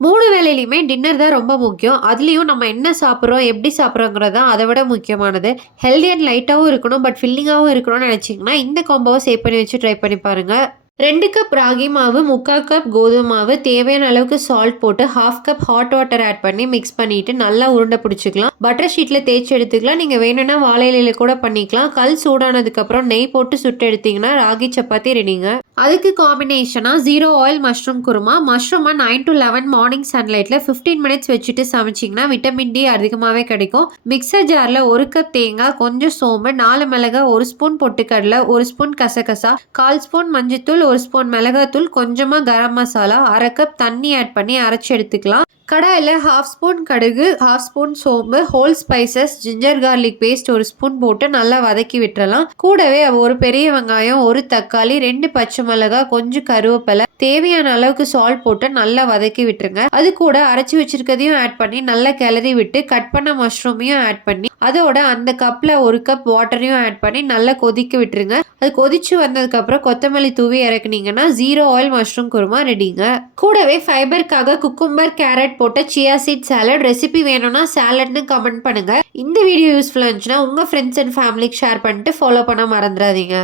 3 வேளையிலயுமே dinner தான் ரொம்ப முக்கியம். அதுலயும் நம்ம என்ன சாப்பிடுறோம், எப்படி சாப்பிடுறோங்கிறது தான் அத விட முக்கியமானது. ஹெல்தி அண்ட் லைட்டாவும் இருக்கணும், பட் ஃபில்லிங்காவும் இருக்கணும்னு நெனச்சீங்கன்னா, இந்த காம்போவ சேவ் பண்ணி வச்சு ட்ரை பண்ணி பாருங்க. 2 கப் ராகி மாவு, 3/4 கப் கோதுமை மாவு, தேவையான அளவுக்கு சால்ட் போட்டு 1/2 கப் ஹாட் வாட்டர் ஆட் பண்ணி மிக்ஸ் பண்ணிட்டு நல்லா உருண்டை பிடிச்சுக்கலாம். பட்டர் ஷீட்ல தேய்ச்சு எடுத்துக்கலாம். நீங்க வேணும்னா வாழை இலையில கூட பண்ணிக்கலாம். கல் சூடானதுக்கு அப்புறம் நெய் போட்டு சுட்டு எடுத்தீங்கன்னா ராகி சப்பாத்தி ரெடிங்க. அதுக்கு காம்பினேஷனா 0 ஆயில் மஷ்ரூம் குருமா. மஷ்ரூம 9 to 11 மார்னிங் சன்லைட்ல 15 மினிட்ஸ் வச்சுட்டு சமைச்சீங்கன்னா விட்டமின் டி அதிகமாவே கிடைக்கும். மிக்சர் ஜார்ல 1 கப் தேங்காய், கொஞ்சம் சோம்பு, 4 மிளகாய், 1 ஸ்பூன் பொட்டுக்கடலை, 1 ஸ்பூன் கசகசா, 1/4 ஸ்பூன் மஞ்சத்தூள், 1 ஸ்பூன் மிளகாத்தூள், கொஞ்சமா கரம் மசாலா, 1/2 கப் தண்ணி ஆட் பண்ணி அரைச்சு எடுத்துக்கலாம். கடாயில 1/2 ஸ்பூன் கடுகு, 1/2 ஸ்பூன் சோம்பு, whole spices, ginger garlic paste 1 spoon போட்டு நல்லா வதக்கி விட்டுறலாம். கூடவே ஒரு பெரிய வெங்காயம், 1 தக்காளி, 2 பச்சை மிளகாய், கொஞ்சம் கருவேப்பிலை, தேவையான அளவுக்கு சால்ட் போட்டு நல்லா வதக்கி விட்டுருங்க. அது கூட அரைச்சு வச்சிருக்கதையும் ஆட் பண்ணி நல்லா கிளறி விட்டு கட் பண்ண மஷ்ரூமையும் ஆட் பண்ணி அதோட அந்த கப்ல 1 கப் வாட்டரையும் ஆட் பண்ணி நல்லா கொதிக்க விட்டுருங்க. அது கொதிச்சு வந்ததுக்கு அப்புறம் கொத்தமல்லி தூவி இறக்குனீங்கன்னா 0 ஆயில் மஷ்ரூம் குருமா ரெடிங்க. கூடவே ஃபைபருக்காக குக்கும்பர், கேரட் போட்ட சியா சீட் சாலட் ரெசிபி வேணும்னா சாலட்னு கமெண்ட் பண்ணுங்க. இந்த வீடியோ யூஸ்ஃபுல்லா இருந்துச்சுன்னா உங்க ஃப்ரெண்ட்ஸ் அண்ட் ஃபேமிலிக்கு ஷேர் பண்ணிட்டு ஃபாலோ பண்ண மறந்துடாதீங்க.